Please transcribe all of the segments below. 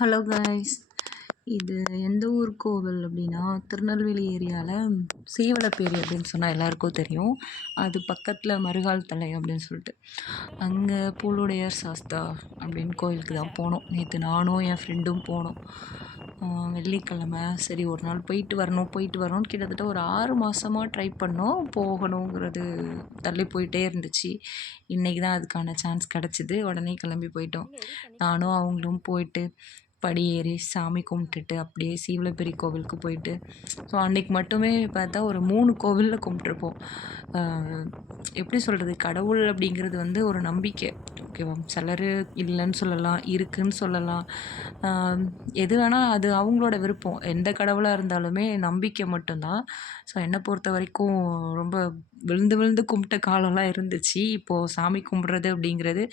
Hello guys இது எந்த ஊர் கோவில் அப்படின்னா திருநெல்வேலி ஏரியாவில் சீவலப்பேரி அப்படின்னு சொன்னால் எல்லாருக்கும் தெரியும். அது பக்கத்தில் மருகால் தலை அப்படின்னு சொல்லிட்டு. அங்கே பூலுடையார் சாஸ்தா அப்படின்னு கோயிலுக்கு தான் போனோம். நேற்று நானும் என் ஃப்ரெண்டும் போனோம். வெள்ளிக்கிழமை. சரி ஒரு நாள் போயிட்டு வரணும் போயிட்டு வரணும்னு கிட்டத்தட்ட ஒரு ஆறு மாதமாக ட்ரை பண்ணோம். போகணுங்கிறது தள்ளி போயிட்டே இருந்துச்சு. இன்றைக்கி தான் அதுக்கான சான்ஸ் கிடச்சிது. உடனே கிளம்பி போயிட்டோம். நானும் அவங்களும் போயிட்டு படி ஏறி சாமி கும்பிட்டுட்டு அப்படியே சீவலப்பெரி கோவிலுக்கு போயிட்டு ஸோ அன்றைக்கி மட்டுமே பார்த்தா ஒரு மூணு கோவிலில் கும்பிட்ருப்போம் எப்படி சொல்கிறது கடவுள் அப்படிங்கிறது வந்து ஒரு நம்பிக்கை. ஓகேவா சிலர் இல்லைன்னு சொல்லலாம் இருக்குன்னு சொல்லலாம். எது வேணால் அது அவங்களோட விருப்பம். எந்த கடவுளாக இருந்தாலுமே நம்பிக்கை மட்டும்தான். ஸோ என்னை பொறுத்த வரைக்கும் ரொம்ப விழுந்து விழுந்து கும்பிட்ட காலம்லாம் இருந்துச்சு. இப்போது சாமி கும்பிட்றது அப்படிங்கிறது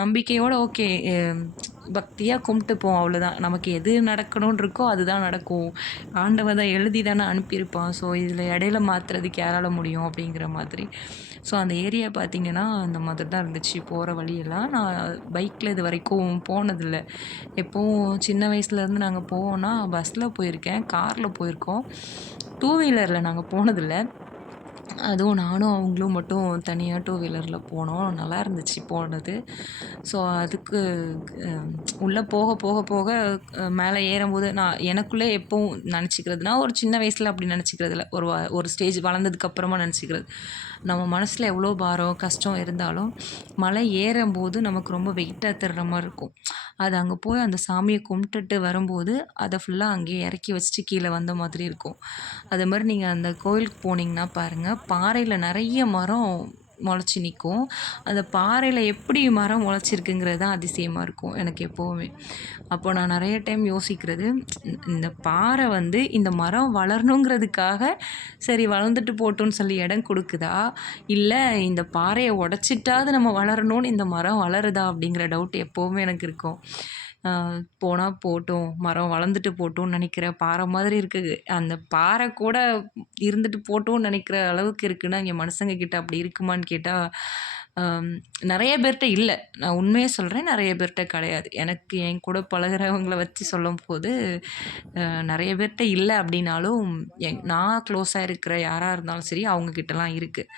நம்பிக்கையோடு ஓகே. பக்தியாக கும்பிட்டுப்போம் அவ்வளோதான் நமக்கு எது நடக்கணும்னு இருக்கோ அதுதான் நடக்கும். ஆண்டவன் தான் எழுதி தானே அனுப்பியிருப்பான். ஸோ இதில் இடையில மாற்றுறதுக்கு யாரால் முடியும் அப்படிங்கிற மாதிரி. ஸோ அந்த ஏரியா பார்த்திங்கன்னா அந்த மாதிரி தான் இருந்துச்சு. போகிற வழியெல்லாம் நான் பைக்கில் இது வரைக்கும் போனதில்லை. எப்போவும் சின்ன வயசுலேருந்து நாங்கள் போவோன்னா பஸ்ஸில் போயிருக்கேன். காரில் போயிருக்கோம். டூ வீலரில் நாங்கள் போனதில்லை. அதுவும் நானும் அவங்களும் மட்டும் தனியாக டூ வீலரில் போனோம். நல்லா இருந்துச்சு போனது. ஸோ அதுக்கு உள்ளே போக போக போக மேலே ஏறும்போது நான் எனக்குள்ளே எப்போவும் நினச்சிக்கிறதுனா ஒரு சின்ன வயசில் அப்படி நினச்சிக்கிறதில்ல. ஒரு ஒரு ஸ்டேஜ் வளர்ந்ததுக்கப்புறமா நினச்சிக்கிறது. நம்ம மனசில் எவ்வளோ பாரம் கஷ்டம் இருந்தாலும் மலை ஏறும்போது நமக்கு ரொம்ப வெயிட்டாக தர்ற மாதிரி இருக்கும். அது அங்கே போய் அந்த சாமியை கும்பிட்டுட்டு வரும்போது அதை ஃபுல்லாக அங்கேயே இறக்கி வச்சுட்டு கீழே வந்த மாதிரி இருக்கும். அதே மாதிரி நீங்கள் அந்த கோயிலுக்கு போனீங்கன்னா பாருங்கள் பாறையில் நிறைய மரம் முளைச்சி நிற்கும் அந்த பாறையில் எப்படி மரம் முளைச்சிருக்குங்கிறது தான் அதிசயமாக இருக்கும் எனக்கு எப்போவுமே. அப்போ நான் நிறைய டைம் யோசிக்கிறது இந்த பாறை வந்து இந்த மரம் வளரணுங்கிறதுக்காக சரி வளர்ந்துட்டு போட்டோன்னு சொல்லி இடம் கொடுக்குதா? இல்லை இந்த பாறையை உடச்சிட்டாவது நம்ம வளரணும்னு இந்த மரம் வளருதா அப்படிங்கிற டவுட் எப்போவுமே எனக்கு இருக்கும். போனால் போட்டும் மரம் வளர்ந்துட்டு போட்டும்னு நினைக்கிற பாறை மாதிரி இருக்குது அந்த பாறை கூட இருந்துட்டு போட்டோம்னு நினைக்கிற அளவுக்கு இருக்குன்னா இங்கே மனுஷங்க கிட்ட அப்படி இருக்குமான்னு கேட்டால் நிறைய பேர்கிட்ட இல்லை. நான் உண்மையை சொல்கிறேன் நிறைய பேர்கிட்ட கிடையாது. எனக்கு என் கூட பழகுறவங்கள வச்சு சொல்லும்போது நிறைய பேர்கிட்ட இல்லை அப்படின்னாலும் என் நான் க்ளோஸாக இருக்கிற யாராக இருந்தாலும் சரி அவங்கக்கிட்டலாம் இருக்குது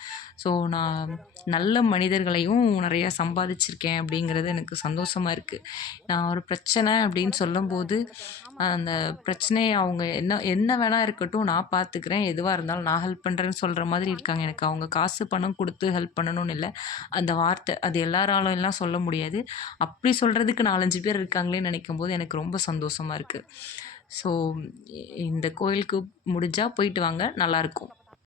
ஸோ நான் நல்ல மனிதர்களையும் நிறையா சம்பாதிச்சிருக்கேன் அப்படிங்கிறது எனக்கு சந்தோஷமாக இருக்குது நான் ஒரு பிரச்சனை அப்படின்னு சொல்லும்போது அந்த பிரச்சனையை அவங்க என்ன என்ன வேணால் இருக்கட்டும் நான் பார்த்துக்கிறேன் எதுவாக இருந்தாலும் நான் ஹெல்ப் பண்ணுறேன்னு சொல்கிற மாதிரி இருக்காங்க. எனக்கு அவங்க காசு பணம் கொடுத்து ஹெல்ப் பண்ணணும்னு இல்லை. அந்த வார்த்தை அது எல்லாராலும் எல்லாம் சொல்ல முடியாது. அப்படி சொல்கிறதுக்கு நாலஞ்சு பேர் இருக்காங்களே நினைக்கும் போது எனக்கு ரொம்ப சந்தோஷமாக இருக்குது ஸோ இந்த கோயிலுக்கு முடிஞ்சால் போயிட்டு வாங்க. நல்லாயிருக்கும்